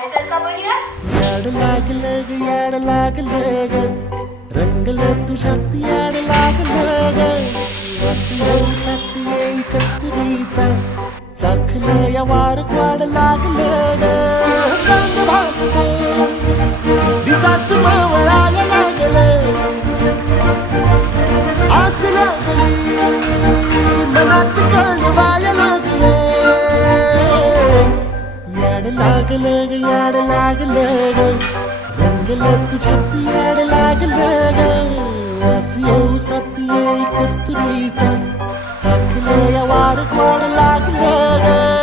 काय तर का बनिया याड लागलं ग याड लागलं ग रंगलं तुझ्यात याड लागलं ग वाट येई कस्तुरीचा चाखलं या वार वाड लागलं ग चांद भासलं दिसाच मावळायला लागलं आस लागली मनात कळवायला लागलं याड लागलं ग याड लागलं ग रंगलं तुझ्यात याड लागलं ग वास येऊ सात येई कस्तुरीचा चाकलं या वार गोड लागलं ग